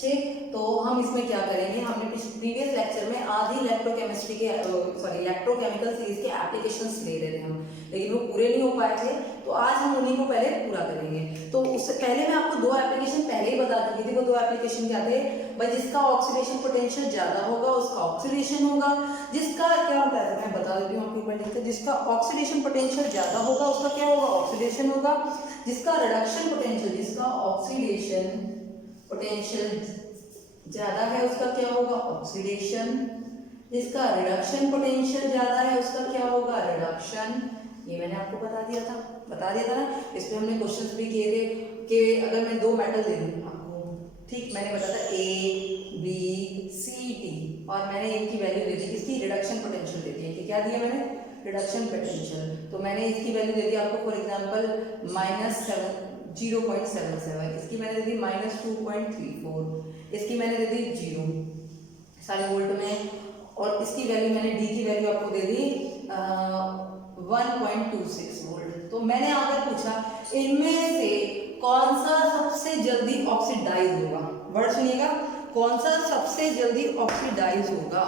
ठीक, तो हम इसमें क्या करेंगे, हमने प्रीवियस लेक्चर में आधी इलेक्ट्रोकेमिस्ट्री के इलेक्ट्रोकेमिकल सीरीज के एप्लीकेशंस ले रहे थे हम, लेकिन वो पूरे नहीं हो पाए थे, तो आज हम उन्हीं को पहले पूरा करेंगे। तो उससे पहले मैं आपको दो एप्लीकेशन पहले ही बता चुकी थी। वो दो एप्लीकेशन क्या थे भाई, जिसका ऑक्सीडेशन पोटेंशियल ज्यादा होगा उसका ऑक्सीडेशन होगा, जिसका क्या होता है मैं बता देती हूँ आपको ऊपर लिखकर, जिसका ऑक्सीडेशन पोटेंशियल ज्यादा होगा उसका क्या होगा, ऑक्सीडेशन होगा, जिसका रिडक्शन पोटेंशियल, जिसका ऑक्सीडेशन पोटेंशियल ज्यादा है उसका क्या होगा, ऑक्सीडेशन, जिसका रिडक्शन पोटेंशियल ज्यादा है उसका क्या होगा, रिडक्शन। ये मैंने आपको बता दिया था ना। इस पे हमने क्वेश्चंस भी किए थे कि अगर मैं दो मेटल दे दूं आपको, ठीक, मैंने बताया था A B C D और मैंने इनकी वैल्यू दे दी, इसकी रिडक्शन पोटेंशियल दे दी है कि क्या दिया मैंने, रिडक्शन पोटेंशियल। तो मैंने इसकी वैल्यू दे दी आपको फॉर एग्जांपल -0.77, इसकी मैंने दे दी -2.34, इसकी मैंने दे दी 0 सारे वोल्ट में, और इसकी वैल्यू मैंने डी की वैल्यू आपको दे दी 1.26 वोल्ट। तो मैंने अगर पूछा इनमें से कौन सा सबसे जल्दी ऑक्सीडाइज होगा, वर्ड सुनिएगा, कौन सा सबसे जल्दी ऑक्सीडाइज होगा,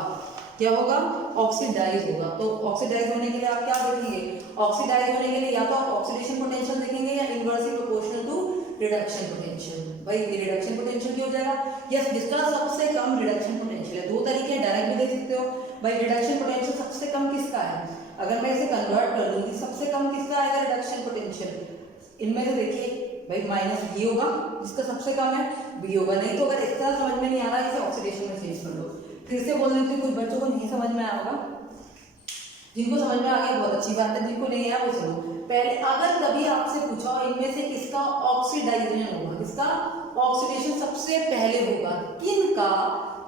क्या होगा, ऑक्सीडाइज होगा। तो ऑक्सीडाइज होने के लिए आप क्या देखेंगे, ऑक्सीडाइज होने के लिए या तो आप ऑक्सीडेशन पोटेंशियल देखेंगे या inversely proportional to reduction potential. भाई ये रिडक्शन पोटेंशियल क्यों हो जाएगा, यस, जिसका सबसे कम रिडक्शन पोटेंशियल है। दो तरीके डायरेक्ट भी दे सकते हो भाई, रिडक्शन पोटेंशियल सबसे कम किसका है, अगर मैं इसे कन्वर्ट कर दूंगी सबसे कम किसका आएगा रिडक्शन पोटेंशियल, इनमें से देखिए भाई माइनस बी होगा, जिसका सबसे कम है बी होगा। नहीं तो अगर इस तरह समझ में नहीं आ रहा, इसे ऑक्सीडेशन में चेंज कर दो। फिर से बोल देती हूँ, कुछ बच्चों को नहीं समझ में आया होगा, जिनको समझ में आ गया बहुत अच्छी बात है, जिनको नहीं आया वो सुनो। पहले अगर कभी आपसे पूछा हो इनमें से किसका ऑक्सीडाइजेशन होगा, किसका ऑक्सीडेशन सबसे पहले होगा, किनका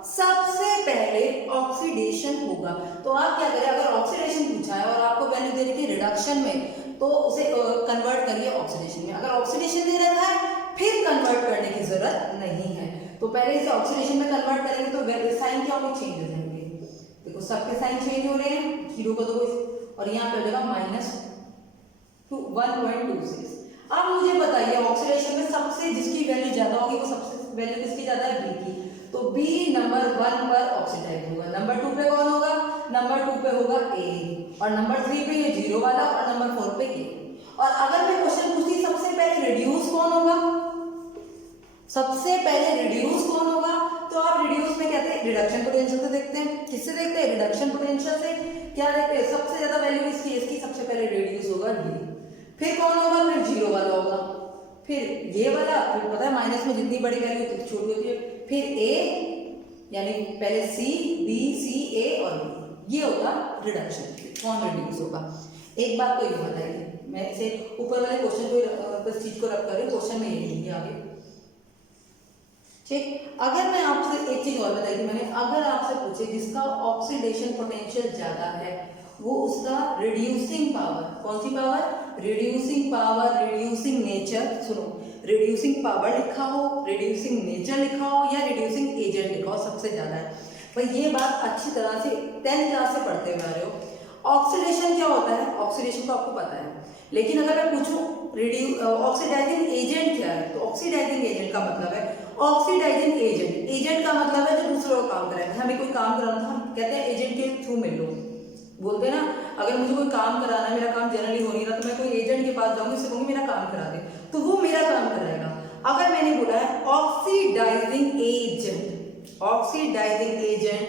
सबसे पहले ऑक्सीडेशन होगा, तो आप क्या करें, अगर ऑक्सीडेशन पूछा है और आपको वैल्यू दे रखी है रिडक्शन में, तो उसे कन्वर्ट करिए ऑक्सीडेशन में। अगर ऑक्सीडेशन दे रखा है फिर कन्वर्ट करने की जरूरत नहीं है, तो पहले इसे ऑक्सीडेशन में कन्वर्ट करेंगे तो साइन क्या होंगे, चेंज हो जाएंगे। देखो सबके साइन चेंज हो रहे हैं, 0 को दो और यहाँ पे हो जाएगा -1.26। अब मुझे बताइए ऑक्सीडेशन में सबसे जिसकी वैल्यू ज्यादा होगी वो सबसे वैल्यू किसकी ज्यादा है, बी की, तो बी नंबर 1 पर ऑक्सीडाइज होगा, नंबर 2 पे कौन होगा, नंबर 2 पे होगा ए, और नंबर 3 पे ये 0 वाला, और नंबर 4 पे ए। और अगर मैं क्वेश्चन पूछती सबसे पहले रिड्यूस कौन होगा, सबसे पहले रिड्यूस कौन होगा, तो आप रिड्यूस में कहते हैं रिडक्शन पोटेंशियल से देखते हैं, किससे देखते हैं, रिडक्शन पोटेंशियल से। क्या देखते हैं, सबसे ज्यादा वैल्यू इसकी, इसकी सबसे पहले रिड्यूस होगा डी, फिर कौन होगा, फिर 0 वाला होगा, फिर ये वाला, फिर पता है माइनस में जितनी बड़ी वैल्यू उतनी छोटी होती है, फिर ए, यानी पहले सी बी सी ए और बी, ये होगा रिडक्शन, कौन रिड्यूस होगा। एक बात तो ये बताइए, मैं इसे ऊपर वाले क्वेश्चन को बस चीज को रख कर क्वेश्चन में ये लिखिए आगे, ठीक। अगर मैं आपसे एक चीज और बताई थी मैंने, अगर आपसे पूछे जिसका ऑक्सीडेशन पोटेंशियल ज्यादा है वो उसका रिड्यूसिंग पावर, कौन सी power, reducing power, reducing nature, सुनो, रिड्यूसिंग पावर लिखा हो, रिड्यूसिंग नेचर लिखा हो या रिड्यूसिंग एजेंट लिखा हो, सबसे ज्यादा है भाई। ये बात अच्छी तरह से 10th क्लास से पढ़ते हुए आ रहे हो। ऑक्सीडेशन क्या होता है, ऑक्सीडेशन तो आपको पता है, लेकिन अगर मैं पूछूं ऑक्सीडाइजिंग एजेंट क्या है, तो ऑक्सीडाइजिंग एजेंट का मतलब है, ऑक्सीडाइजिंग एजेंट, एजेंट का मतलब है जो दूसरों का काम कराएगा। हमें कोई काम कराना था, हम कहते हैं एजेंट के थ्रू मिल लो, बोलते हैं ना, अगर मुझे कोई काम कराना है, मेरा काम जनरली हो नहीं रहा, तो मैं कोई एजेंट के पास जाऊंगी, उससे कहूंगी मेरा काम करा दे, तो वो मेरा काम कराएगा। अगर मैंने बोला है oxidising agent, oxidising agent,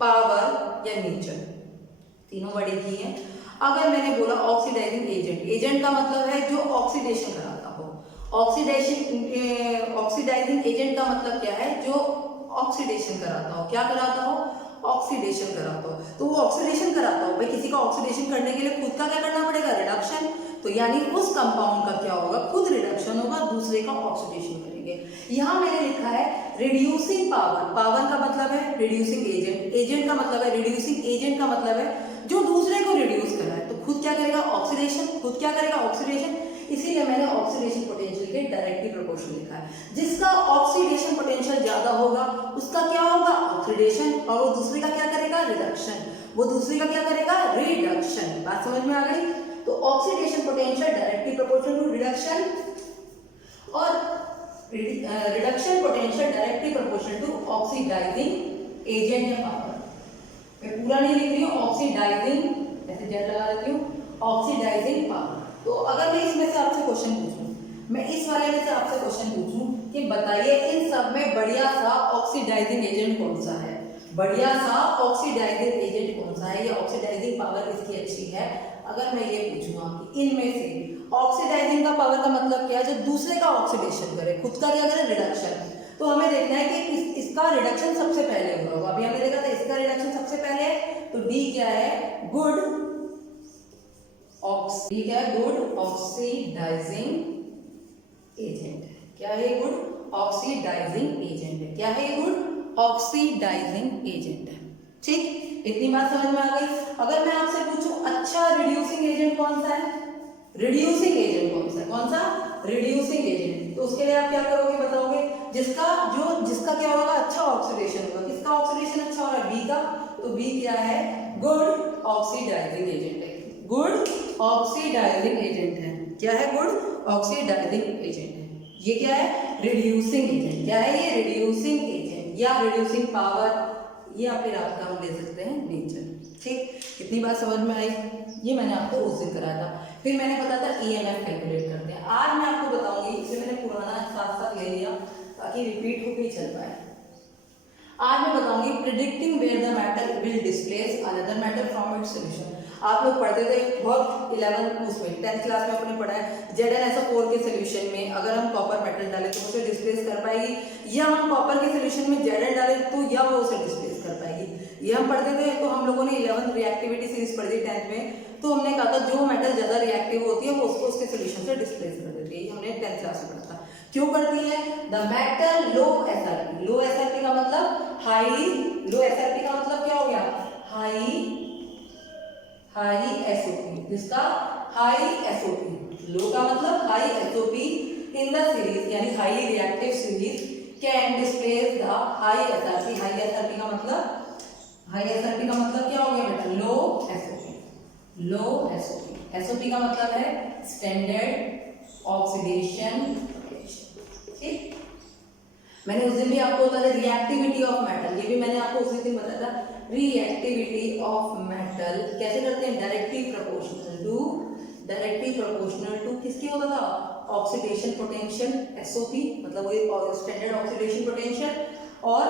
power या नेचर, तीनों वर्ड एक ही है। अगर मैंने बोला ऑक्सीडाइजिंग एजेंट, एजेंट का मतलब है जो ऑक्सीडेशन कराता हो, ऑक्सीडाइजिंग एजेंट का मतलब क्या है, जो ऑक्सीडेशन कराता हो, क्या कराता हो, ऑक्सीडेशन कराता हो। तो वो ऑक्सीडेशन कराता हो भाई, किसी का ऑक्सीडेशन करने के लिए खुद का क्या करना पड़ेगा, रिडक्शन, तो यानी उस कंपाउंड का क्या होगा, खुद रिडक्शन होगा, दूसरे का ऑक्सीडेशन करेंगे। यहाँ मैंने लिखा है रिड्यूसिंग पावर, पावर का मतलब है रिड्यूसिंग एजेंट, एजेंट का मतलब है, रिड्यूसिंग एजेंट का मतलब है जो दूसरे को रिड्यूस कर रहा है, तो खुद क्या करेगा, ऑक्सीडेशन, खुद क्या करेगा, ऑक्सीडेशन, इसीलिए मैंने ऑक्सीडेशन पोटेंशियल के डायरेक्टली प्रोपोर्शनल लिखा है। जिसका ऑक्सीडेशन पोटेंशियल ज्यादा होगा उसका क्या होगा, ऑक्सीडेशन, और वो दूसरे का क्या करेगा, रिडक्शन, वो दूसरे का क्या करेगा, रिडक्शन। बात समझ में आ गई, तो oxidation potential directly proportional to reduction, और reduction potential directly proportional to oxidising agent या पावर। मैं पूरा नहीं लिख रही हूँ, ऑक्सीडाइजिंग, ऐसे जेड लगा देती हूँ, ऑक्सीडाइजिंग पावर। तो अगर मैं इसमें से आपसे क्वेश्चन पूछूं, मैं इस वाले में से आपसे क्वेश्चन पूछूं कि बताइए इन सब में बढ़िया सा ऑक्सीडाइजिंग एजेंट कौन सा है, बढ़िया सा ऑक्सीडाइजिंग एजेंट कौन सा है, या ऑक्सीडाइजिंग पावर इसकी अच्छी है। अगर मैं ये पूछूंगा कि इनमें से ऑक्सीडाइजिंग का पावर का मतलब क्या है, जो दूसरे का ऑक्सीडेशन करे, खुद का क्या करे, रिडक्शन। तो हमें देखना है कि इसका रिडक्शन सबसे पहले होगा। अभी हमने देखा था इसका रिडक्शन सबसे पहले है, तो डी क्या है, गुड ऑक्सीडाइजिंग एजेंट है। क्या है, गुड ऑक्सीडाइजिंग एजेंट है। क्या है, गुड ऑक्सीडाइजिंग एजेंट है। ठीक, इतनी बात समझ में आ गई। अगर मैं आपसे पूछूं अच्छा रिड्यूसिंग एजेंट कौन सा है, रिड्यूसिंग एजेंट कौन सा है, कौन सा रिड्यूसिंग एजेंट, तो उसके लिए आप क्या करोगे, बताओगे जिसका क्या होगा, अच्छा ऑक्सीडेशन होगा। किसका ऑक्सीडेशन अच्छा हो रहा है, बी का, तो बी क्या है, गुड ऑक्सीडाइजिंग एजेंट है, गुड ऑक्सीडाइजिंग एजेंट है। क्या है, गुड ऑक्सीडाइजिंग एजेंट है। ये क्या है, रिड्यूसिंग एजेंट। क्या है ये, रिड्यूसिंग एजेंट या रिड्यूसिंग पावर, या फिर आपका हम ले सकते हैं नेचर। ठीक, इतनी बात समझ में आई। ये मैंने आपको उस दिन कराया था। फिर मैंने बताया था ईएमएफ कैलकुलेट करते हैं। आज मैं आपको बताऊंगी, इसे मैंने पुराना साथ साथ ले लिया ताकि रिपीट होकर ही चल पाए। आज मैं बताऊंगी predicting where the metal will displace another metal from its solution. आप लोग पढ़ते थे बहुत 11 उसमें 10th क्लास में अपने पढ़ा है ZnSO4 के सोल्यूशन में अगर हम कॉपर मेटल डालें तो उसे डिस्प्लेस कर पाएगी, या हम कॉपर के सोल्यूशन में Zn डालें तो या वो उसे डिस्प्लेस कर पाएगी। ये हम पढ़ते थे। तो हम लोगों ने 11th रिएक्टिविटी सीरीज पढ़ी थी 10th में, तो हमने कहा था जो मेटल ज्यादा रिएक्टिव होती है वो उसको उसके सोल्यूशन से डिस्प्लेस कर देती है। हमने 10th क्लास में पढ़ा था। क्यों करती है, the metal low SRP, low SRP का मतलब हाई, लो एसआरपी का मतलब क्या हो गया, हाई एसओपी, जिसका हाई एसओपी, लो का मतलब high SOP in the series यानी highly reactive series can displace the high SRP. High SRP का मतलब, हाई एसआरपी का मतलब क्या हो गया बेटा, लो एसओपी, लो एसओपी। एसओपी का मतलब है स्टैंडर्ड ऑक्सीडेशन। ठीक, मैंने उस दिन भी आपको बताया रिएक्टिविटी ऑफ मेटल, ये भी मैंने आपको उसी दिन बताया था। रिएक्टिविटी ऑफ मेटल कैसे करते हैं, डायरेक्टली प्रोपोर्शनल टू किसकी होता था, ऑक्सीडेशन पोटेंशियल एसओपी, मतलब वही स्टैंडर्ड ऑक्सीडेशन पोटेंशियल, और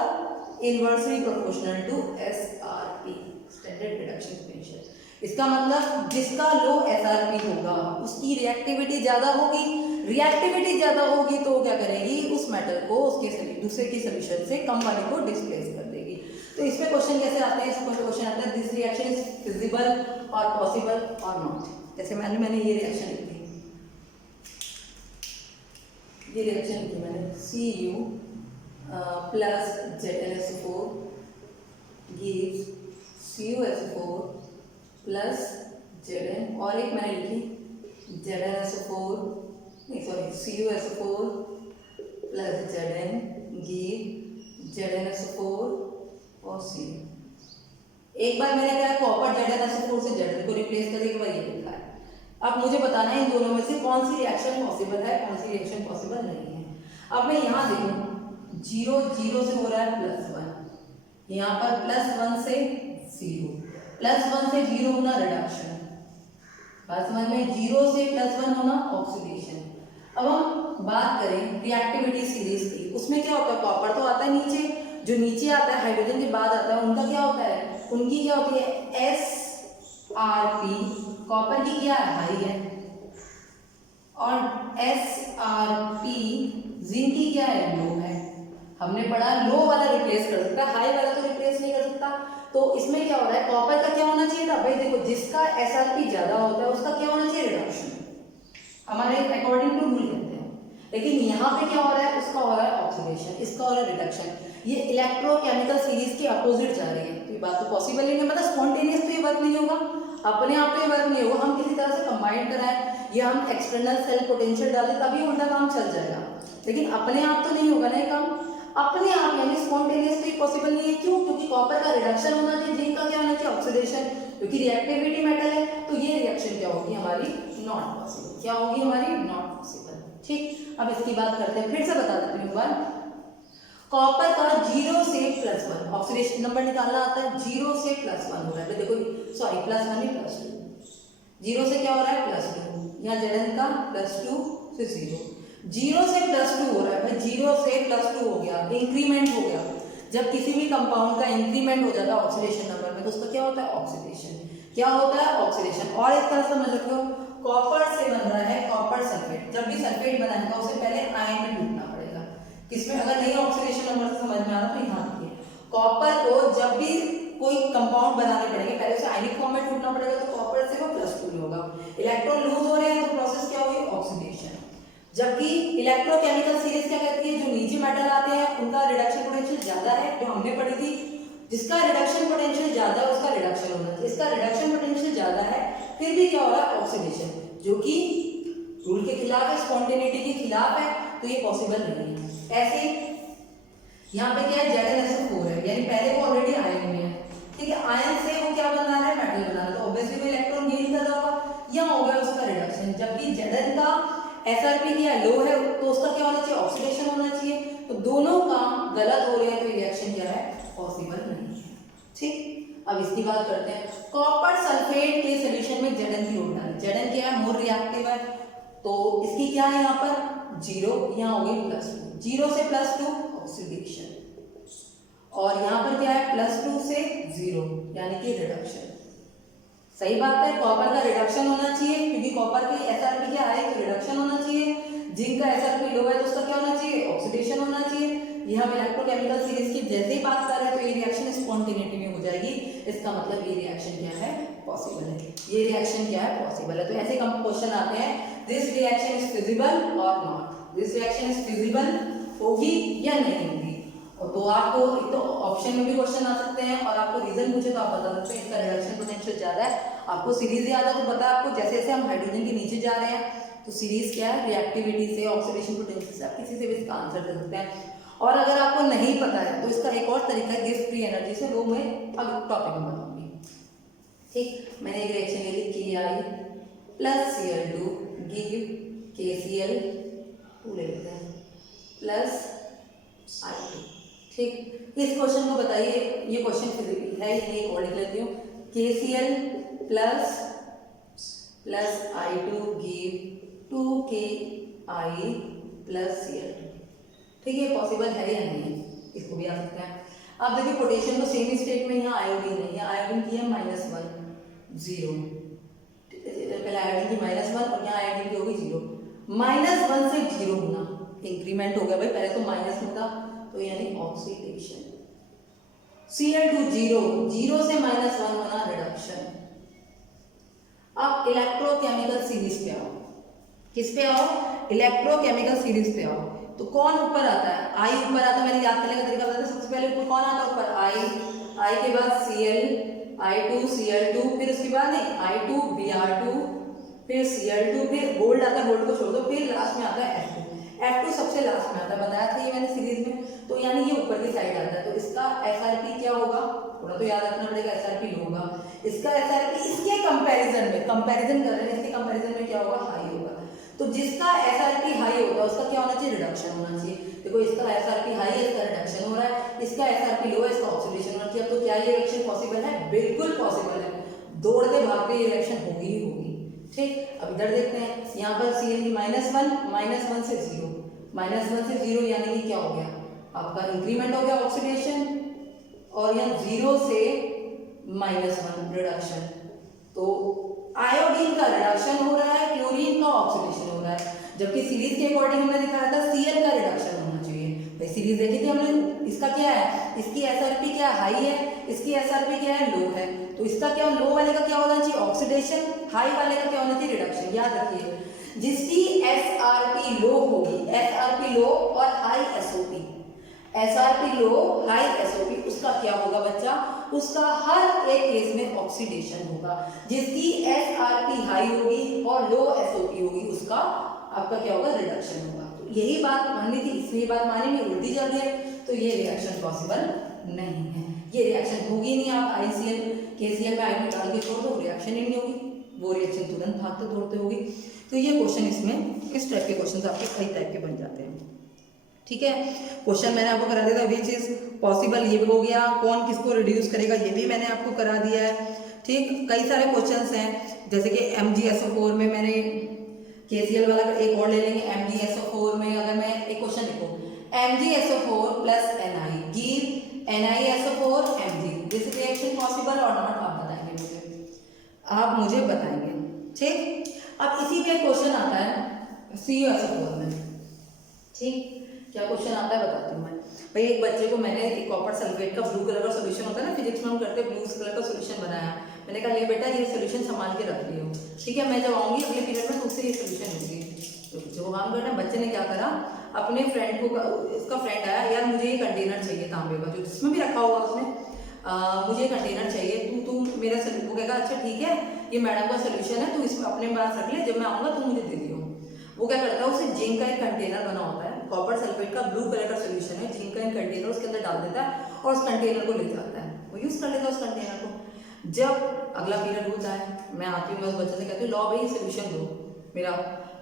inversely proportional to SRP, standard reduction potential. इसका मतलब जिसका लो एसआरपी होगा उसकी रिएक्टिविटी ज्यादा होगी, रिएक्टिविटी ज्यादा होगी तो क्या करेगी, उस मेटल को उसके दूसरे की सोल्यूशन से कम वाले को डिस्प्लेस कर देगी। तो इसमें क्वेश्चन कैसे आते हैं, इसमें क्वेश्चन आता है दिस रिएक्शन इज फिजिबल और पॉसिबल और नॉट। जैसे मैंने ये रिएक्शन लिखी, ये रिएक्शन लिखी मैंने, Cu plus ZnSO4 gives CuSO4 plus Zn, और एक मैंने लिखी ZnSO4 नहीं sorry CuSO4 plus Zn give ZnSO4 और Cu। एक बार मैंने क्या कॉपर ZnSO4 से Zn को रिप्लेस करके एक बार ये लिखा है। अब मुझे बताना है इन दोनों में से कौन सी रिएक्शन पॉसिबल है, कौन सी रिएक्शन पॉसिबल नहीं है। अब मैं यहाँ देखूँ 0 0 से हो रहा है +1, यहाँ पर +1 से 0, +1 से 0 होना रिडक्शन, बात समझ में, 0 से +1 होना ऑक्सीडेशन। अब हम बात करें रिएक्टिविटी सीरीज की, उसमें क्या होता है, कॉपर तो आता है नीचे, जो नीचे आता है हाइड्रोजन के बाद आता है उनका क्या होता है, उनकी क्या होती है SRP, कॉपर की क्या है, हाई है, और SRP जिंक की क्या है, लो है। हमने पढ़ा लो वाला रिप्लेस कर सकता है, हाई वाला तो रिप्लेस नहीं कर सकता। तो इसमें क्या हो रहा है, कॉपर का क्या होना चाहिए था भाई, देखो जिसका SRP ज्यादा होता है उसका क्या होना चाहिए, रिडक्शन, हमारे अकॉर्डिंग टू रूल कहते हैं। लेकिन यहाँ पे क्या हो रहा है, उसका हो रहा है ऑक्सीडेशन, इसका हो रहा है रिडक्शन। ये इलेक्ट्रोकेमिकल सीरीज के अपोजिट जा रही है, तो ये बात तो पॉसिबल ही नहीं, मतलब स्पॉन्टेनियस तो ये वर्क नहीं होगा, अपने आप पे वर्क नहीं होगा, हम किसी तरह से कंबाइन कराएं या हम एक्सटर्नल सेल पोटेंशियल डालें तभी उनका काम चल जाएगा, लेकिन अपने आप तो नहीं होगा ना ये काम, अपने आप यानी स्पॉन्टेनियस तो पॉसिबल नहीं है। क्यों, क्योंकि कॉपर का रिडक्शन होना चाहिए, जिंक का क्या होना चाहिए, ऑक्सीडेशन, क्योंकि रिएक्टिविटी मेटल है, तो ये रिएक्शन क्या होगी हमारी, नॉट पॉसिबल, क्या होगी हमारी, नॉट पॉसिबल। ठीक, अब इसकी बात करते हैं, फिर से बता देती हूँ एक बार, कॉपर का 0 से +1, ऑक्सीडेशन नंबर निकालना आता है, 0 से +1 हो रहा है, देखो सॉरी +1 नहीं +2, 0 से क्या हो रहा है +2, यहाँ Zn का +2 से 0, 0 से +2 हो रहा है भाई, 0 से +2 हो गया, इंक्रीमेंट हो गया। जब किसी भी कंपाउंड का इंक्रीमेंट हो जाता है ऑक्सीडेशन नंबर में तो उसका क्या होता है ऑक्सीडेशन, क्या होता है ऑक्सीडेशन। और एक तरह समझ रखो, कॉपर से बन रहा है कॉपर सल्फेट, जब भी सल्फेट बनाएगा उसे पहले आयन में टूटना पड़ेगा, किसमें, अगर नहीं ऑक्सीडेशन नंबर से समझ में आ रहा तो यहाँ देखिए, कॉपर को जब भी कोई कंपाउंड बनाने पड़ेंगे पहले उसे आयनिक फॉर्म में टूटना पड़ेगा, तो कॉपर से वो +2 होगा, इलेक्ट्रॉन लूज हो रहे हैं तो प्रोसेस क्या होगी ऑक्सीडेशन। जबकि इलेक्ट्रोकेमिकल सीरीज क्या कहती है, जो नीचे मेटल आते हैं उनका रिडक्शन पोटेंशियल ज्यादा है, जो हमने पढ़ी थी, जिसका रिडक्शन पोटेंशियल ज्यादा है उसका रिडक्शन होना चाहिए, इसका रिडक्शन पोटेंशियल ज्यादा है फिर भी क्या हो रहा है ऑक्सीडेशन, जो कि रूल के खिलाफ है, स्पॉन्टेनिटी के खिलाफ है, तो ये पॉसिबल नहीं है। ऐसे यहाँ पे क्या है ZnSO4 है, यानी पहले वो ऑलरेडी आयन में है, ठीक है, आयन से वो क्या बना रहा है मेटल बना रहा है, तो ऑब्वियसली वो इलेक्ट्रॉन गेन कर रहा होगा, यहाँ हो गया उसका रिडक्शन। जबकि Zn का SRP क्या लो है तो उसका क्या होना चाहिए ऑक्सीडेशन होना चाहिए, तो दोनों काम गलत हो रहे हैं, तो रिएक्शन क्या है पॉसिबल नहीं है। ठीक, अब इसकी बात करते हैं, कॉपर सल्फेट के सॉल्यूशन में Zn की ओर डालें, Zn क्या है मोर रिएक्टिव है, तो इसकी क्या है यहाँ पर 0, यहाँ हो गई +2, 0 से +2 ऑक्सीडेशन, और यहाँ पर क्या है +2 से 0 यानी कि रिडक्शन। सही बात है, कॉपर का रिडक्शन होना चाहिए क्योंकि कॉपर की SRP क्या है तो रिडक्शन होना चाहिए, जिंक का SRP लो है तो उसका क्या होना चाहिए ऑक्सीडेशन होना चाहिए। ये हम इलेक्ट्रोकेमिकल सीरीज की जैसे ही बात कर रहे हैं तो ये रिएक्शन स्पॉन्टेनिटी में हो जाएगी, इसका मतलब ये रिएक्शन क्या है पॉसिबल है, ये रिएक्शन क्या है पॉसिबल है। तो ऐसे कम क्वेश्चन आते हैं, दिस रिएक्शन इज फिजिबल और not, this reaction is feasible होगी या नहीं होगी, तो आपको एक तो ऑप्शन में भी क्वेश्चन आ सकते हैं और आपको रीजन पूछे तो आप बता सकते हैं इसका रिडक्शन पोटेंशियल ज्यादा है, आपको सीरीज याद है तो पता है आपको, जैसे जैसे हम हाइड्रोजन के नीचे जा रहे हैं तो सीरीज क्या है रिएक्टिविटी से ऑक्सीडेशन पोटेंशियल से आप किसी से भी इसका आंसर दे सकते हैं। और अगर आपको नहीं पता है तो इसका एक और तरीका है गिब्स फ्री एनर्जी से, वो मैं अब टॉपिक में बताऊंगी। ठीक, मैंने एक रिएक्शन ले ली Ki + Cl2 गिव KCl ले लेते हैं प्लस I2। ठीक, इस क्वेश्चन को बताइए, ये क्वेश्चन फिजिकल है, ये एक और लिख लेती हूँ, KCl plus I2 give 2Ki + Cl2। ठीक है, पॉसिबल है या नहीं है, इसको भी आ सकता है। अब देखिए पोटेशियम तो सेम स्टेट में, यहाँ आयोडीन है, यहाँ आयोडीन की है -1 0, पहले आयोडीन की -1 और यहाँ आयोडीन की होगी 0, -1 से 0 होना इंक्रीमेंट हो गया भाई, पहले तो माइनस में था तो यानी ऑक्सीडेशन। Cl2 0 से -1 होना रिडक्शन। अब इलेक्ट्रोकेमिकल सीरीज पे आओ, किस पे आओ इलेक्ट्रोकेमिकल सीरीज पे आओ, तो कौन ऊपर आता है I ऊपर आता है, मैंने याद करने का तरीका बताया, सबसे पहले ऊपर कौन आता है ऊपर I के बाद Cl I2 Cl2, फिर उसके बाद नहीं I2 Br2, फिर Cl2, फिर गोल्ड आता है, गोल्ड को छोड़ दो, फिर लास्ट में आता है F2 सबसे लास्ट में आता है, बताया था ये मैंने सीरीज में, तो यानी ये ऊपर की साइड आता है, तो इसका SRP क्या होगा थोड़ा तो याद रखना पड़ेगा, SRP लो होगा, इसका SRP इसके कंपैरिजन में, कंपैरिजन कर रहे हैं, इसके कंपैरिजन में क्या होगा हाई होगा, तो जिसका SRP हाई होगा उसका क्या होना चाहिए रिडक्शन होना चाहिए। देखो इसका SRP हाई है, इसका रिडक्शन हो रहा है, इसका SRP लो है, इसका ऑक्सीडेशन होना चाहिए। तो क्या ये रिएक्शन पॉसिबल है? बिल्कुल पॉसिबल है, दौड़ते भागते ये रिएक्शन होगी ही होगी। ठीक, अब इधर देखते हैं, यहाँ पर Cl की -1 से 0, -1 से 0 यानी कि क्या हो गया आपका इंक्रीमेंट हो गया ऑक्सीडेशन, और यहाँ 0 से -1 रिडक्शन, तो आयोडीन का रिडक्शन हो रहा है, क्लोरीन का ऑक्सीडेशन हो रहा है, जबकि सीरीज के अकॉर्डिंग हमने दिखाया था Cl का रिडक्शन होना चाहिए। भाई सीरीज देखी थी हमने, इसका क्या है, इसकी SRP क्या हाई है, इसकी SRP क्या है लो है, तो इसका क्या लो वाले का क्या होना चाहिए ऑक्सीडेशन, हाई वाले का क्या होना चाहिए रिडक्शन। याद रखिए जिसकी SRP लो होगी, SRP लो और हाई SOP, SRP लो हाई SOP, उसका क्या होगा बच्चा, उसका हर एक केस में ऑक्सीडेशन होगा। जिसकी SRP हाई होगी और लो SOP होगी उसका आपका क्या होगा रिडक्शन होगा। तो यही बात माननी थी, इसमें ये बात मानी नहीं, उल्टी चल रही है, तो ये रिएक्शन पॉसिबल नहीं है, ये रिएक्शन होगी नहीं। आप ICl KCl में आयन डाल के छोड़ दो, रिएक्शन ही नहीं होगी, वो रिएक्शन तुरंत भागते दौड़ते होगी। तो ये क्वेश्चन इसमें इस टाइप के क्वेश्चन आपके कई टाइप के बन जाते हैं। ठीक है, क्वेश्चन मैंने आपको करा दिया था, विच इज पॉसिबल ये भी हो गया, कौन किसको रिड्यूस करेगा ये भी मैंने आपको करा दिया है। ठीक, कई सारे क्वेश्चंस हैं जैसे कि MgSO4 में मैंने KCl वाला एक और ले लेंगे। MgSO4 में अगर मैं एक क्वेश्चन लिखूं MgSO4 plus Ni give NiSO4 Mg, this reaction possible और नॉट, आप बताएंगे मुझे, आप मुझे बताएंगे। ठीक, अब इसी पे क्वेश्चन आता है CuSO4 में। ठीक, क्या क्वेश्चन आता है बताती हूँ मैं। भाई एक बच्चे को मैंने एक कॉपर सल्फेट का ब्लू कलर का सोल्यूशन होता है ना, फिजिक्स में हम करते हैं, ब्लू कलर का सोल्यूशन बनाया। मैंने कहा ले बेटा ये सोल्यूशन संभाल के रख लियो, ठीक है, मैं जब आऊंगी अगले पीरियड में तो उससे ये सोल्यूशन होगी। तो जो काम करना है, बच्चे ने क्या करा, अपने फ्रेंड को, उसका फ्रेंड आया, यार मुझे ये कंटेनर चाहिए तांबे का, जो जिसमें भी रखा हुआ उसने, मुझे कंटेनर चाहिए, तू मेरा वो कहेगा अच्छा ठीक है ये मैडम का सोल्यूशन है, तू इसमें अपने पास रख ले, जब मैं आऊंगा तू मुझे दे दियो। वो क्या करता है, उसे जिंक का एक कंटेनर बना होता है, कॉपर सल्फेट का ब्लू कलर का सोल्यूशन है, जिंक का एक कंटेनर उसके अंदर डाल देता है और उस कंटेनर को ले जाता है, वो यूज कर लेता है उस कंटेनर को। जब अगला पीरियड होता है, मैं आती हूँ, मैं उस बच्चे से कहती हूँ लो भाई सोल्यूशन दो मेरा,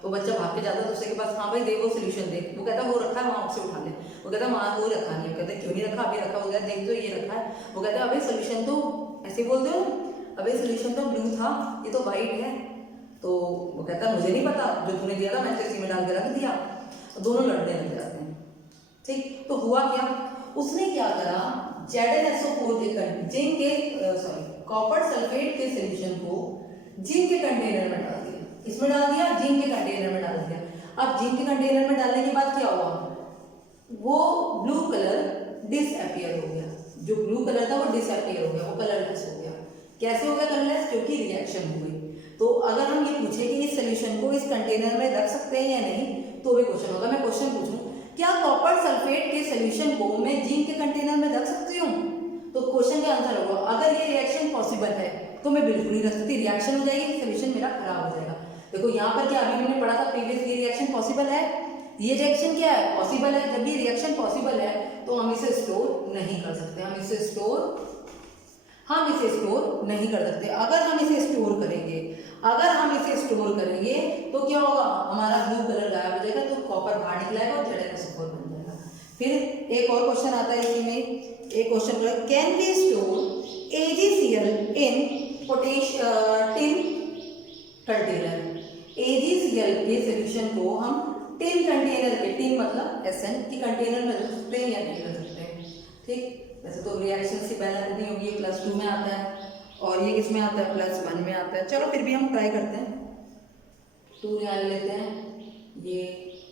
तो बच्चा भाग के जाता है दूसरे के पास, हाँ भाई दे वो सोल्यूशन दे, वो कहता है वो रखा है वहाँ से उठा ले, वो कहता है वहाँ वो रखा नहीं है, कहते क्यों नहीं रखा, अभी रखा हो गया, देख तो ये रखा है, वो कहता है अभी सोल्यूशन तो ऐसे बोल दो, अभी सोल्यूशन तो ब्लू था ये तो वाइट है, तो वो कहता है मुझे नहीं पता, जो तूने दिया था मैंने तो इसी में डाल के रख दिया, दोनों लड़ने लग जाते हैं। ठीक, तो हुआ क्या, उसने क्या करा, ZnSO4 के जिंक के कॉपर सल्फेट के सोल्यूशन को जिंक के कंटेनर में डाल दिया, इसमें डाल दिया, जिंक के कंटेनर में डाल दिया। अब जिंक के कंटेनर में डालने के बाद क्या हुआ, वो ब्लू कलर डिसअपियर हो गया, जो ब्लू कलर था वो डिसअपियर हो गया, वो कलरलेस हो गया। कैसे हो गया कलरलेस, क्योंकि रिएक्शन हो गई। तो अगर हम ये पूछे कि इस सोल्यूशन को इस कंटेनर में रख सकते हैं या नहीं, तो भी क्वेश्चन होगा। मैं क्वेश्चन पूछूं क्या कॉपर सल्फेट के सोल्यूशन को मैं जिंक के कंटेनर में रख सकती हूँ, तो क्वेश्चन का आंसर होगा अगर ये रिएक्शन पॉसिबल है तो मैं बिल्कुल नहीं रख सकती, रिएक्शन हो जाएगी, सोल्यूशन मेरा खराब हो जाएगा। देखो यहाँ पर क्या अभी हमने पढ़ा था प्रीवियस, ये रिएक्शन पॉसिबल है, ये रिएक्शन क्या है, पॉसिबल है। जब ये रिएक्शन पॉसिबल है तो हम इसे स्टोर नहीं कर सकते, हम इसे स्टोर नहीं कर सकते। अगर हम इसे स्टोर करेंगे तो क्या होगा, हमारा ब्लू कलर गायब हो जाएगा, तो कॉपर बाहर निकलेगा और ZnSO4 बन जाएगा। फिर एक और क्वेश्चन आता है इसी में, एक question can we store AgCl in tin container, AgCl के सोल्यूशन को हम टिन कंटेनर के, टिन मतलब SN की कंटेनर में रख सकते हैं या नहीं रख सकते। ठीक, वैसे तो रिएक्शन से बैलेंस नहीं होगी, ये +2 में आता है और ये किसमें आता है, +1 में आता है। चलो फिर भी हम ट्राई करते हैं, 2 यहाँ ले लेते हैं, ये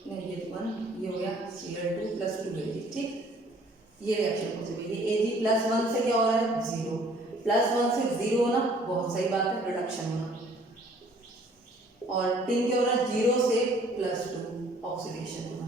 नहीं ये 1, ये हो गया Cl2 +2 Ag। ठीक, ये रिएक्शन पॉसिबल, ये Ag +1 से क्या हो रहा है 0, +1 से 0 होना बहुत सही बात है, रिडक्शन होना, और टिन क्या हो रहा है 0 से +2 ऑक्सीडेशन होना।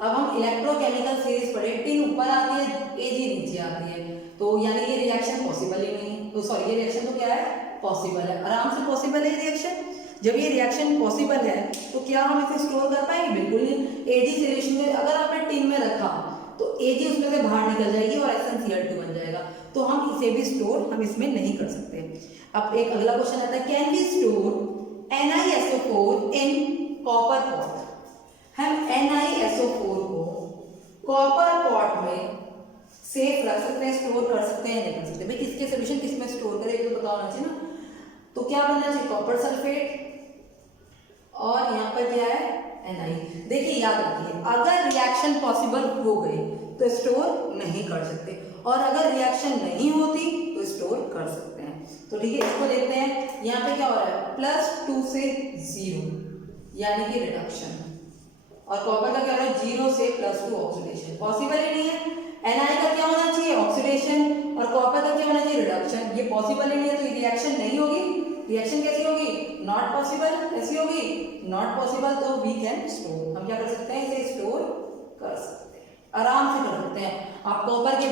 अब हम इलेक्ट्रोकेमिकल सीरीज पढ़े, टिन ऊपर आती है Ag नीचे आती है, तो यानी ये रिएक्शन पॉसिबल ही नहीं है, तो सॉरी ये रिएक्शन तो क्या है, पॉसिबल है, आराम से पॉसिबल है रिएक्शन। जब ये रिएक्शन पॉसिबल है तो क्या हम इसे स्टोर कर पाएंगे, बिल्कुल नहीं। Ag सोल्यूशन में अगर आपने टिन में रखा तो Ag उसमें से बाहर निकल जाएगी और SnCl2 बन जाएगा, तो हम इसे भी स्टोर हम इसमें नहीं कर सकते। अब एक अगला क्वेश्चन आता है can we store NiSO4 in copper pot, हम NiSO4 को कॉपर पॉट में सेफ रख सकते हैं, स्टोर कर सकते हैं, नहीं कर सकते। भाई किसके सोल्यूशन किस में स्टोर करें तो पता होना चाहिए ना, तो क्या बनना चाहिए, कॉपर सल्फेट और यहाँ पर क्या है Ni। देखिए याद रखिए, अगर रिएक्शन पॉसिबल हो गई तो स्टोर नहीं कर सकते, और अगर रिएक्शन नहीं होती तो स्टोर कर सकते हैं। तो ठीक है, इसको देखते हैं, यहाँ पे क्या हो रहा है +2 से 0 यानी कि रिडक्शन, और कॉपर का क्या हो रहा है 0 से +2 ऑक्सीडेशन, पॉसिबल ही नहीं है। Ni का क्या होना चाहिए ऑक्सीडेशन, और कॉपर का क्या होना चाहिए रिडक्शन, ये पॉसिबल ही नहीं है, तो ये रिएक्शन नहीं होगी। रिएक्शन कैसी होगी, नॉट पॉसिबल, कैसी होगी नॉट पॉसिबल, तो वी कैन स्टोर, हम क्या कर सकते हैं इसे स्टोर कर सकते हैं, आराम से कर सकते हैं। आप कॉपर के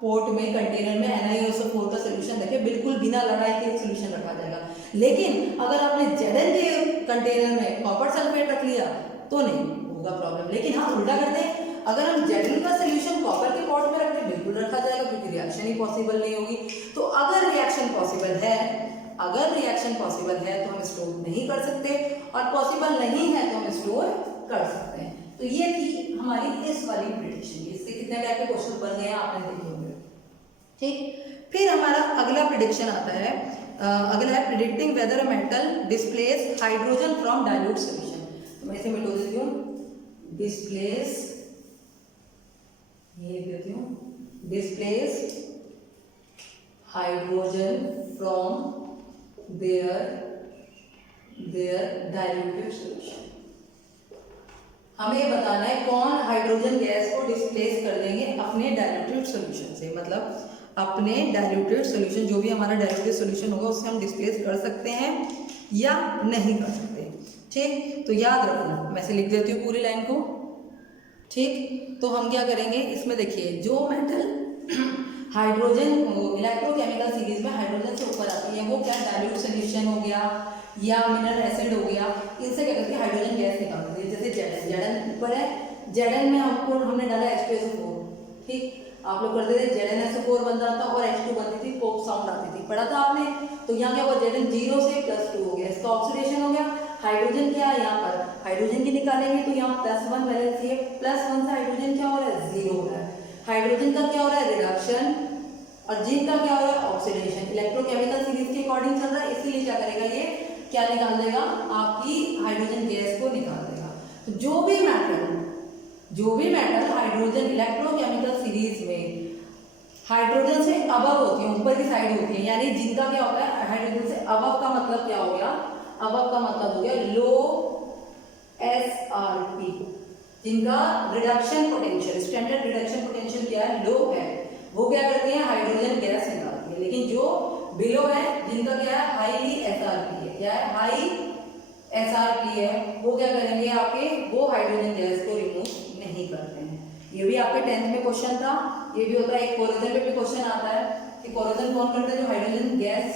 पोर्ट में कंटेनर में NiSO4 का सोल्यूशन रखें, बिल्कुल बिना लड़ाई के सोल्यूशन रखा जाएगा। लेकिन अगर आपने Zn के कंटेनर में कॉपर सल्फेट रख लिया तो नहीं होगा प्रॉब्लम। लेकिन हाँ उल्टा करते हैं, अगर हम Zn का सोल्यूशन कॉपर के पॉट में रखते हैं बिल्कुल रखा जाएगा, क्योंकि रिएक्शन ही पॉसिबल नहीं होगी। तो अगर रिएक्शन पॉसिबल है तो हम स्टोर नहीं कर सकते, और पॉसिबल नहीं है तो हम स्टोर कर सकते हैं। तो ये थी हमारी इस वाली प्रिडिक्शन की। इससे कितने टाइप के क्वेश्चन बन गए हैं आपने देखे होंगे। ठीक, फिर हमारा अगला प्रिडिक्शन आता है, अगला है predicting weather a metal displace hydrogen from dilute solution. तो मैं इसे मिटा देती हूँ, डिस्प्लेस, ये लिख देती हूँ, displace hydrogen from their diluted solution. हमें बताना है कौन हाइड्रोजन गैस को डिस्प्लेस कर देंगे अपने डाइल्यूटेड सॉल्यूशन से, मतलब अपने डाइल्यूटेड सॉल्यूशन, जो भी हमारा डाइल्यूटेड सॉल्यूशन होगा उससे हम डिस्प्लेस कर सकते हैं या नहीं कर सकते। ठीक, तो याद रखना, मैं से लिख देती हूँ पूरी लाइन को। ठीक, तो हम क्या करेंगे इसमें, देखिए जो मेटल हाइड्रोजन इलेक्ट्रोकेमिकल सीरीज में हाइड्रोजन से ऊपर आती है वो क्या डाइल्यूट सॉल्यूशन हो गया या मिनरल एसिड हो गया, इनसे क्या करती है हाइड्रोजन गैस निकालती है। जैसे Zn ऊपर है, Zn में हमने डाला H2SO4। ठीक, आप लोग करते थे ZnSO4 बन रहा था और H2 बनती थी, पॉप साउंड आती थी, पढ़ा था आपने। तो यहाँ क्या हुआ, Zn 0 से +2 हो गया, इसका ऑक्सीडेशन हो गया। हाइड्रोजन क्या है, यहाँ पर हाइड्रोजन की निकालेंगे तो यहाँ +1 बैलेंस है, +1 से हाइड्रोजन क्या हो रहा है, 0 हो रहा है। हाइड्रोजन का क्या हो रहा है, रिडक्शन, और जिंक का क्या हो रहा है, ऑक्सीडेशन। इलेक्ट्रोकेमिकल सीरीज के अकॉर्डिंग चल रहा है, इसीलिए क्या करेगा, ये क्या निकाल देगा, आपकी हाइड्रोजन गैस को निकाल देगा। तो जो भी मेटल हाइड्रोजन इलेक्ट्रोकेमिकल सीरीज में हाइड्रोजन से अबव होती है, ऊपर की साइड होती है, यानी जिनका क्या होता है हाइड्रोजन से अबव का मतलब क्या हो गया, अबव का मतलब हो गया लो SRP, जिनका reduction potential, standard reduction potential क्या है, लो है, वो क्या करती है हाइड्रोजन गैस निकालती है। लेकिन जो बिलो है, जिनका क्या है हाईली SRP है, क्या है हाई SRP है, वो क्या करेंगे आपके, वो हाइड्रोजन गैस को रिमूव नहीं करते हैं। ये भी आपके 10th में क्वेश्चन था, ये भी होता है, एक कोरोजन पे भी क्वेश्चन आता है कि कोरोजन कौन करता है, जो हाइड्रोजन गैस,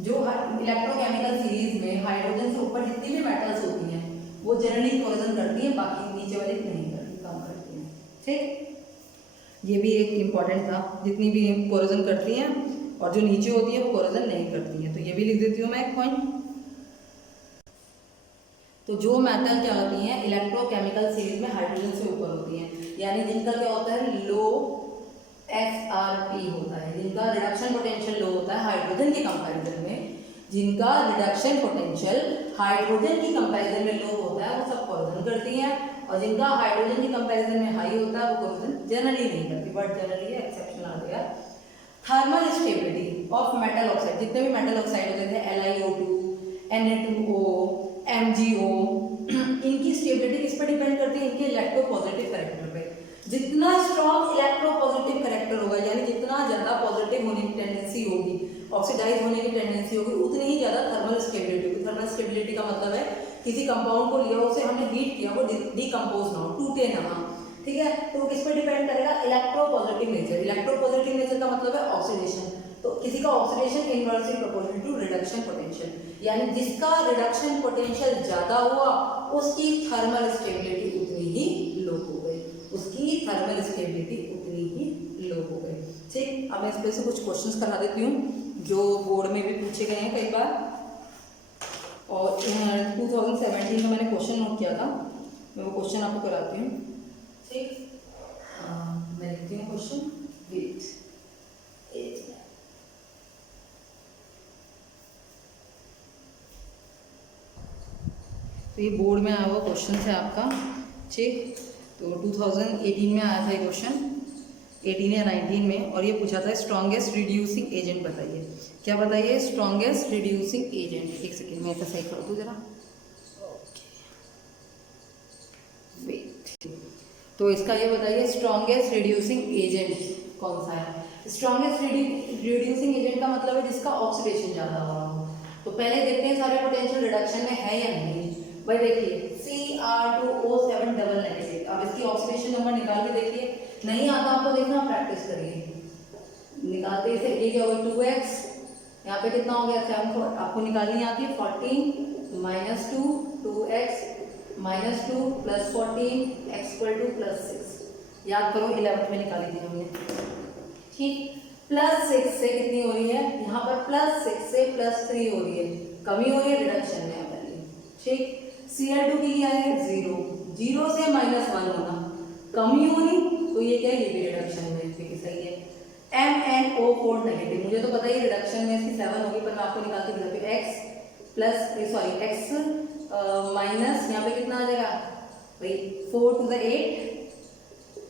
जो इलेक्ट्रोकेमिकल सीरीज में हाइड्रोजन से ऊपर जितनी भी मेटल्स होती हैं वो जनरली कोरोजन करती है, बाकी नीचे वाली नहीं करती, कम करती हैं। ठीक, ये भी एक इम्पॉर्टेंट था, जितनी भी कोरोजन करती हैं और जो नीचे होती है वो कोरोजन नहीं करती हैं। तो ये भी लिख देती हूँ मैं एक पॉइंट। तो जो मेटल क्या होती हैं इलेक्ट्रोकेमिकल सीरीज में हाइड्रोजन से ऊपर होती हैं, यानी जिनका क्या होता है लो SRP होता है, जिनका रिडक्शन पोटेंशियल लो होता है हाइड्रोजन के कंपैरिजन में, जिनका रिडक्शन पोटेंशियल हाइड्रोजन की कंपैरिजन में लो होता है वो सब कोरोजन करती हैं, और जिनका हाइड्रोजन की कंपैरिजन में हाई होता है वो कोरोजन जनरली नहीं करती, बट जनरली एक्सेप्शन आ गया। Thermal stability of metal oxide, जितने भी मेटल ऑक्साइड होते थे LiO2, Na2O, MgO, इनकी स्टेबिलिटी किस पर डिपेंड करती है, इनके इलेक्ट्रोपॉजिटिव कैरेक्टर पे। जितना स्ट्रॉन्ग इलेक्ट्रोपॉजिटिव कैरेक्टर होगा, यानी जितना ज्यादा पॉजिटिव होने की टेंडेंसी होगी, ऑक्सीडाइज होने की टेंडेंसी होगी, उतनी ही ज्यादा थर्मल स्टेबिलिटी होगी। थर्मल स्टेबिलिटी का मतलब है किसी कंपाउंड को लिया, उसे हमने हीट किया, वो डिकम्पोज ना हो, टूटे ना। ठीक है, तो किस पर डिपेंड करेगा, इलेक्ट्रोपॉजिटिव नेचर। इलेक्ट्रोपॉजिटिव नेचर का मतलब है ऑक्सीडेशन, तो किसी का oxidation inversely proportional to reduction potential, यानी जिसका रिडक्शन पोटेंशियल ज्यादा हुआ उसकी थर्मल स्टेबिलिटी उतनी ही लो हो गई, उसकी थर्मल स्टेबिलिटी उतनी ही लो हो गई। ठीक, अब मैं इस पे से कुछ क्वेश्चंस करा देती हूँ जो बोर्ड में भी पूछे गए हैं कई बार, और 2017 में मैंने क्वेश्चन नोट किया था, मैं वो क्वेश्चन आपको कराती हूँ। ठीक, मैं लिखती हूँ क्वेश्चन, वेट तो ये बोर्ड में आया हुआ क्वेश्चन है आपका। ठीक, तो 2018 में आया था ये क्वेश्चन, 18 या 19 में, और ये पूछा था स्ट्रॉन्गेस्ट रिड्यूसिंग एजेंट बताइए। क्या बताइए, स्ट्रॉन्गेस्ट रिड्यूसिंग एजेंट। एक सेकेंड मैं ऐसा सही कर दूँ जरा, वेट। तो इसका ये बताइए स्ट्रॉन्गेस्ट रिड्यूसिंग एजेंट कौन सा है। स्ट्रॉन्गेस्ट रिड्यूसिंग एजेंट का मतलब है जिसका ऑक्सीडेशन ज़्यादा हो रहा हो। तो पहले देखते हैं सारे पोटेंशियल रिडक्शन में है या नहीं। भाई देखिए Cr2O7 डबल नेगेटिव, अब इसकी ऑक्सीडेशन नंबर निकाल के देखिए, नहीं आता आपको देखना, प्रैक्टिस करिए। निकालते इसे, ये क्या होगा 2x, यहाँ पे कितना हो गया 7, आपको निकालनी आती है 14 - 2 2x -2 + 14 x = +6। याद करो 11th में निकाली थी हमने। ठीक, +6 से कितनी हो रही है, यहाँ पर +6 से +3 हो रही है, कमी हो रही है, रिडक्शन में। ठीक, Cl2 की क्या है 0, 0 से -1 होना, कम ही होनी, तो ये क्या है, ये भी रिडक्शन में क्योंकि सही है। MnO4 नेगेटिव, मुझे तो पता ही रिडक्शन में इसकी 7 होगी, पर मैं आपको निकाल के दिखाती हूँ। x plus sorry x minus यहाँ पे कितना आ जाएगा भाई 4 to the 8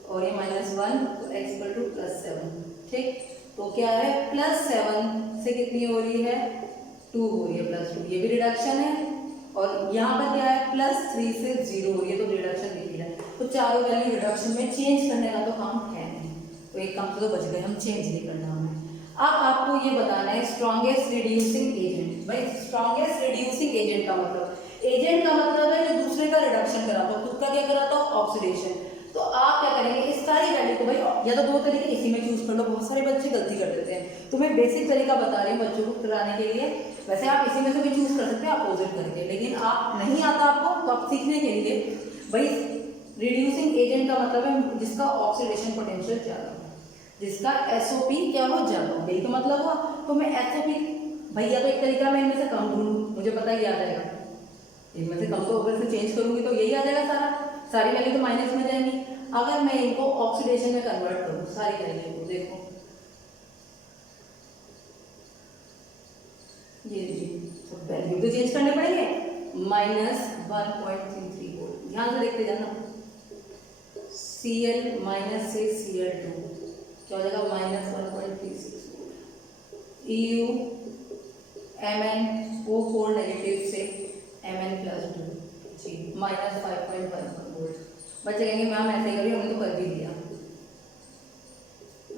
और ये -1 तो x इक्वल टू +7। ठीक, तो क्या है +7 से कितनी हो रही है 2 हो रही है +2, ये भी रिडक्शन है। और यहाँ पर क्या है +3 से 0 हो रही है, तो रिडक्शन दिख रहा है। तो चारों वैल्यू रिडक्शन में चेंज करने का तो काम है नहीं, तो एक काम तो बच गए, हम चेंज नहीं करना हमें। अब आपको ये बताना है स्ट्रॉन्गेस्ट रिड्यूसिंग एजेंट। भाई स्ट्रॉन्गेस्ट रिड्यूसिंग एजेंट का मतलब, एजेंट का मतलब है जो दूसरे का रिडक्शन कराता हो, खुद का क्या कराता हो ऑक्सीडेशन। तो आप क्या करेंगे इस सारी वैल्यू को, भाई या तो दो तरीके इसी में चूज कर लो, बहुत सारे बच्चे गलती कर देते हैं, तो मैं बेसिक तरीका बता रही हूँ बच्चों को कराने के लिए। वैसे आप इसी में से भी चूज कर सकते हैं अपोजिट करके, लेकिन आप नहीं आता आपको तो आप सीखने के लिए, भाई रिड्यूसिंग एजेंट का मतलब है जिसका ऑक्सीडेशन पोटेंशियल ज्यादा हो, जिसका एसओपी क्या हो ज्यादा हो, यही तो मतलब हुआ। तो मैं एसओपी भैया तो एक तरीका मैं इनमें से कम ढूंढूं, मुझे पता ही आ जाएगा, इनमें से कम तो अगर से चेंज करूंगी तो यही आ जाएगा, सारी वैल्यू तो माइनस में जाएंगी। अगर मैं इनको ऑक्सीडेशन में कन्वर्ट करूं सारी वैल्यू को, देखो ये सब वैल्यू तो चेंज करने पड़ेंगे, -1.33 वोल्ट, ध्यान से देखते जाना। Cl माइनस से Cl2 क्या हो जाएगा -1.36 वोल्ट। EU MnO4 नेगेटिव से Mn+2 जी -5.11 वोल्ट। बच्चे कहेंगे मैम ऐसे करिए, हमने तो कर भी दिया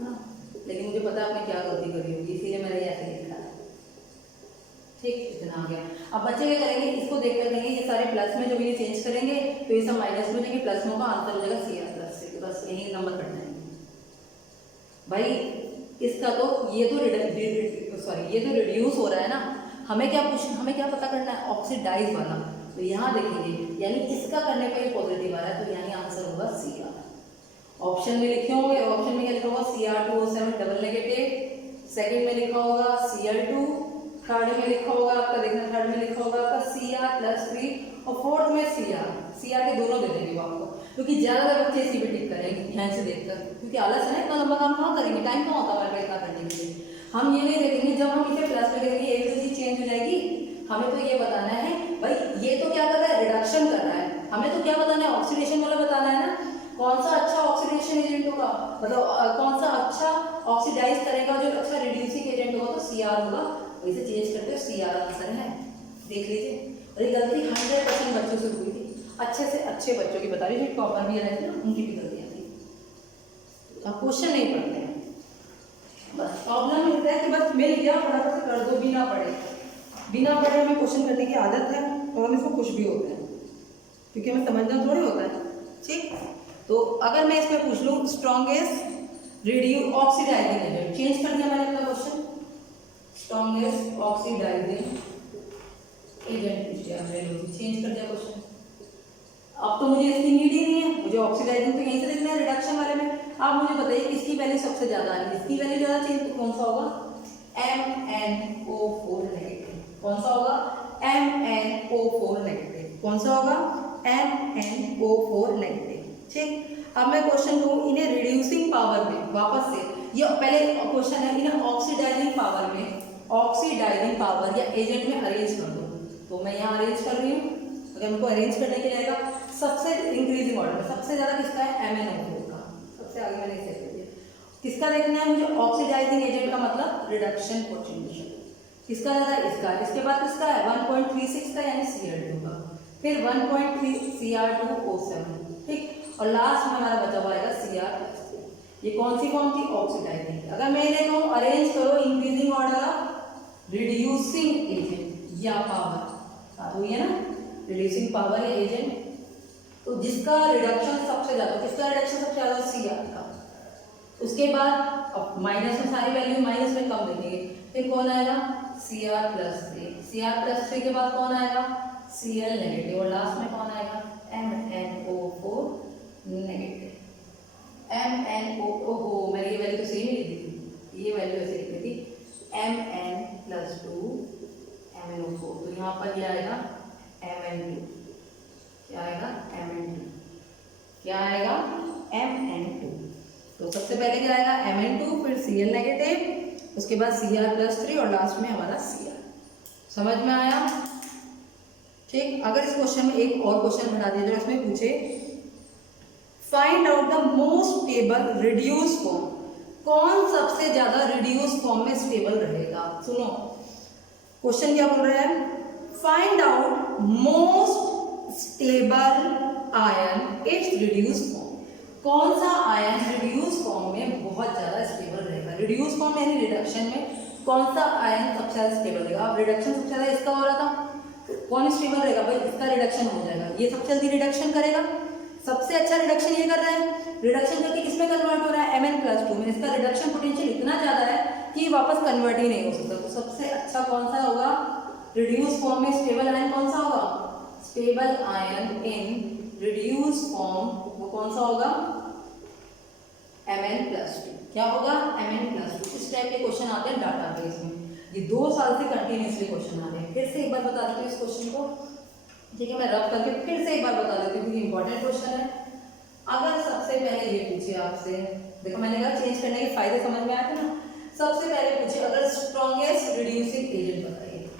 हाँ, लेकिन मुझे पता है आपने क्या गलती करी होगी, इसीलिए मैंने ऐसे लिखा है। ठीक, इतना आ गया। अब बच्चे क्या करेंगे, इसको देख कर कहेंगे ये सारे प्लस में, जब ये चेंज करेंगे तो ये सब माइनस में जाएंगे, प्लस में का आंसर हो जाएगा Cr+ से, बस यही नंबर कट जाएंगे। भाई इसका तो ये तो रिड्यूस हो रहा है ना, हमें क्या पता करना है ऑक्सीडाइज वाला, तो यहाँ देखेंगे यानी इसका करने पर पॉजिटिव आ रहा है, तो यानी आंसर होगा Cr। ऑप्शन में लिखे होंगे, ऑप्शन में क्या लिखा होगा Cr2O7 डबल नेगेटिव, सेकंड में लिखा होगा Cl2, थर्ड में लिखा होगा आपका, देखना थर्ड में लिखा होगा आपका Cr+3 और फोर्थ में Cr के दोनों दे देंगे वो आपको, क्योंकि ज्यादातर बच्चे इसी पे टिक करेंगे ध्यान से देखकर, क्योंकि आलस है ना, इतना लंबा काम कहाँ करेंगे, टाइम कहाँ होता है हमारे पास इतना करने के लिए। हम ये नहीं देखेंगे जब हम इसे प्लस में करेंगे एक तो चीज चेंज हो जाएगी, हमें तो ये बताना है भाई ये तो क्या कर रहा है रिडक्शन कर रहा है, हमें तो क्या बताना है ऑक्सीडेशन वाला बताना है ना, कौन सा अच्छा ऑक्सीडेशन एजेंट होगा, मतलब कौन सा अच्छा ऑक्सीडाइज करेगा, जो अच्छा रिड्यूसिंग एजेंट होगा तो Cr होगा, वैसे चेंज करते हो Cr आंसर है, देख लीजिए। और ये गलती 100% बच्चों से हुई थी, अच्छे से अच्छे बच्चों की बता रही हूँ, जो टॉपर भी रहते हैं उनकी भी गलतियाँ थी। अब क्वेश्चन नहीं पढ़ते हैं, बस प्रॉब्लम मिलता है कि बस मिल गया फटाफट से कर दो, बिना पढ़े हमें क्वेश्चन करने की आदत है और हम इसको खुश भी होते हैं, क्योंकि हमें समझना थोड़ी होता है। ठीक, तो अगर मैं इसमें पूछ लूँ strongest reduce oxidising agent, change कर दिया मैंने अपना क्वेश्चन, स्ट्रॉन्गेस्ट ऑक्सीडाइजिंग एजेंट पूछ दिया मैंने, चेंज कर दिया क्वेश्चन। अब तो मुझे इसकी नीड ही नहीं है, मुझे ऑक्सीडाइजिंग तो यहीं से देखना है रिडक्शन वाले में। आप मुझे बताइए किसकी वैल्यू सबसे ज्यादा है, इसकी वैल्यू ज्यादा चेंज तो कौन सा होगा MnO4 नेगेटिव, कौन सा होगा MnO4 नेगेटिव, कौन सा होगा MnO4 नेगेटिव। ठीक, अब मैं क्वेश्चन कहूँ इन्हें रिड्यूसिंग पावर में, वापस से ये पहले क्वेश्चन है, इन्हें ऑक्सीडाइजिंग पावर में, ऑक्सीडाइजिंग पावर या एजेंट में अरेंज कर दो, तो मैं यहाँ अरेंज कर रही हूँ। अगर हमको अरेंज करने के लिए आएगा सबसे इंक्रीजिंग ऑर्डर में सबसे ज्यादा किसका है MnO4 का, सबसे आगे मैंने इसे कर दिया। किसका देखना है मुझे ऑक्सीडाइजिंग एजेंट का मतलब रिडक्शन पोटेंशियल, किसका ज्यादा है इसका, इसके बाद किसका है 1.36 का यानी Cl2 का, फिर 1.3 Cr2O7, ठीक, और लास्ट में हमारा बचा हुआ आएगा Cr+3। ये कौन सी ऑक्सीडाइजिंग। अगर मैं इन्हें कहूँ अरेंज करो increasing order of reducing agent या पावर, हुई है ना रिड्यूसिंग पावर या एजेंट, तो जिसका रिडक्शन सबसे ज्यादा, किसका रिडक्शन सबसे ज्यादा Cr का, उसके बाद अब माइनस में सारी वैल्यू माइनस में कम देंगे, फिर कौन आएगा Cr+3 के बाद कौन आएगा Cl नेगेटिव और लास्ट में कौन आएगा MnO4 नेगेटिव। MnO, मैंने ये वैल्यू तो सही नहीं लिखी थी, ये वैल्यू ऐसे लिखी थी Mn+2 MnO4, तो यहाँ पर ये आएगा Mn2, क्या आएगा Mn2, क्या आएगा Mn2, फिर Cl नेगेटिव, उसके बाद Cr+3 और लास्ट में हमारा Cr। समझ में आया? ठीक। अगर इस क्वेश्चन में एक और क्वेश्चन बढ़ा दिया जाए, इसमें पूछे find out the most stable reduce form, कौन सबसे ज्यादा रिड्यूस फॉर्म में स्टेबल रहेगा। सुनो क्वेश्चन क्या बोल रहा है, find out most stable ion it's reduce form, कौन सा आयन रिड्यूस फॉर्म में बहुत ज्यादा स्टेबल रहेगा। रिड्यूस फॉर्म यानी रिडक्शन में कौन सा आयन सबसे ज्यादा स्टेबल रहेगा। अब रिडक्शन सबसे ज्यादा इसका हो रहा था, कौन स्टेबल रहेगा भाई, इसका रिडक्शन हो जाएगा, ये सबसे जल्दी रिडक्शन करेगा, सबसे अच्छा रिडक्शन ये कर रहा है, रिडक्शन करके किसमें कन्वर्ट हो रहा है, Mn+2 में। इसका रिडक्शन पोटेंशियल इतना ज्यादा है कि वापस कन्वर्ट ही नहीं हो सकता। तो सबसे अच्छा कौन सा होगा, रिड्यूस फॉर्म में स्टेबल आयन कौन सा होगा, stable ion in reduce form वो कौन सा होगा, Mn+2। क्या होगा, Mn+2। इस टाइप के क्वेश्चन आते हैं डाटाबेस में, ये 2 साल से कंटिन्यूसली क्वेश्चन आ रहे हैं। फिर से एक बार बता देती हूँ इस क्वेश्चन को, ठीक है, मैं रब करके फिर से एक बार बता देती हूँ क्योंकि इंपॉर्टेंट क्वेश्चन है। अगर सबसे पहले ये पूछे आपसे, देखो मैंने कहा चेंज करने के फायदे समझ में आए थे ना। सबसे पहले पूछे अगर स्ट्रॉन्गेस्ट रिड्यूसिंग एजेंट बताइए,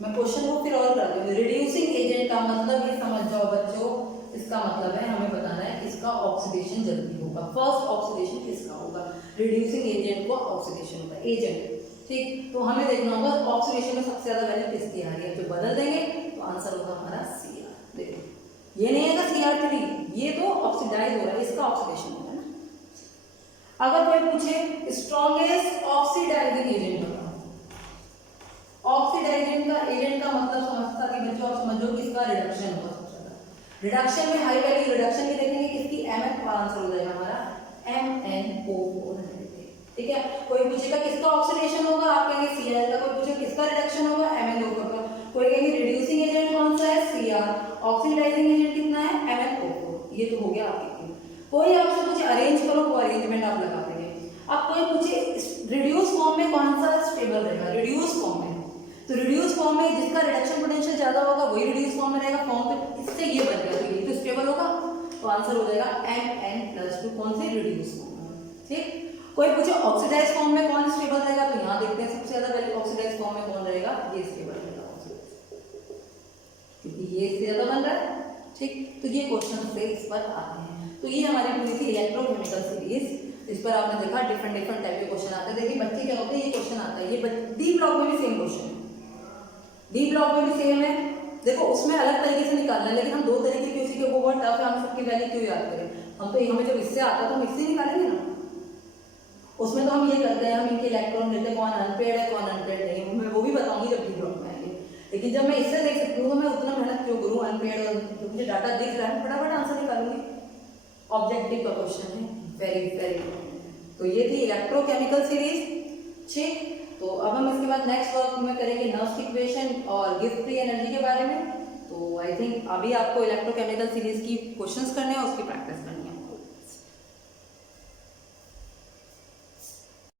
मैं क्वेश्चन को फिर और करती हूँ। रिड्यूसिंग एजेंट का मतलब ये समझ जाओ बच्चों, इसका मतलब है हमें बताना है किसका ऑक्सीडेशन जल्दी होगा, फर्स्ट ऑक्सीडेशन किसका होगा। रिड्यूसिंग एजेंट को ऑक्सीडेशन होता है, एजेंट, ठीक। तो हमें देखना होगा ऑक्सीडेशन में सबसे ज्यादा वैल्यू किसकी आ रही है, तो बदल देंगे तो आंसर होगा हमारा Cr। देखो ये नहीं है Cr3, ये तो ऑक्सीडाइज हो रहा है, इसका ऑक्सीडेशन होगा ना। अगर कोई पूछे स्ट्रॉन्गेस्ट ऑक्सीडाइजिंग एजेंट बताओ, ऑक्सीडाइजिंग का एजेंट का मतलब समझता कि बच्चों आप समझो किसका रिडक्शन होगा सबसे ज्यादा। रिडक्शन में हाई वैल्यू रिडक्शन की देखेंगे किसकी, Mn का आंसर हो जाएगा हमारा MnO4, ठीक है। कोई पूछेगा किसका ऑक्सीडेशन होगा, आप कहेंगे Cl का। कोई पूछेगा किसका रिडक्शन होगा, MnO4 का। कोई कहेंगे रिड्यूसिंग एजेंट कौन सा है, Cr, ऑक्सीडाइजिंग एजेंट कितना है, MnO4। ये तो हो गया आपके। कोई आपसे पूछे अरेंज करो, वो अरेंजमेंट आप लगा देंगे। अब कोई पूछे रिड्यूस फॉर्म में कौन सा स्टेबल रहेगा, रिड्यूस फॉर्म में, तो रिड्यूस फॉर्म में जिसका रिडक्शन पोटेंशियल ज्यादा होगा वही रिड्यूस फॉर्म में रहेगा। फॉर्म पे इससे ये बन गया, तो ये तो स्टेबल होगा, तो आंसर हो जाएगा Mn+2, कौन से रिड्यूस फॉर्म में, ठीक। कोई पूछे ऑक्सीडाइज फॉर्म में कौन स्टेबल रहेगा, तो यहाँ देखते हैं सबसे ज्यादा वैल्यू ऑक्सीडाइज फॉर्म में कौन रहेगा, ये स्टेबल रहेगा क्योंकि ये इससे ज्यादा बन रहा है, ठीक। तो ये क्वेश्चन से इस पर आते हैं। तो ये हमारी पूरी सी इलेक्ट्रोकेमिकल सीरीज, इस पर आपने देखा डिफरेंट टाइप के क्वेश्चन आते हैं। देखिए बच्चे क्या होते हैं, ये क्वेश्चन आता है, ये डी ब्लॉक में भी सेम क्वेश्चन है, डी ब्लॉक में भी सेम है। देखो उसमें अलग तरीके से निकालना है, लेकिन हम 2 तरीके क्यों सीखे, वो बहुत टफ है, हम सबकी वैल्यू क्यों याद करें। हम तो हमें जब इससे आता है तो हम इससे निकालेंगे ना। उसमें तो हम ये करते हैं, हम इनके इलेक्ट्रॉन लेते हैं, कौन अनपेयर्ड है कौन अनपेयर्ड नहीं, मैं वो भी बताऊंगी जब डी ब्लॉक में आएंगे। लेकिन जब मैं इससे देख सकती हूँ तो मैं उतना मेहनत क्यों करूँ, अनपेयर्ड और मुझे डाटा दिख रहा है फटाफट आंसर निकालूंगी। ऑब्जेक्टिव का क्वेश्चन है, वेरी वेरी। तो ये थी इलेक्ट्रोकेमिकल सीरीज, ठीक। तो अब हम इसके बाद नेक्स्ट वर्क में करेंगे नर्व्स इक्वेशन और गिब्स फ्री एनर्जी के बारे में। तो आई थिंक अभी आपको इलेक्ट्रोकेमिकल सीरीज की क्वेश्चंस करने हैं, उसकी प्रैक्टिस करनी है।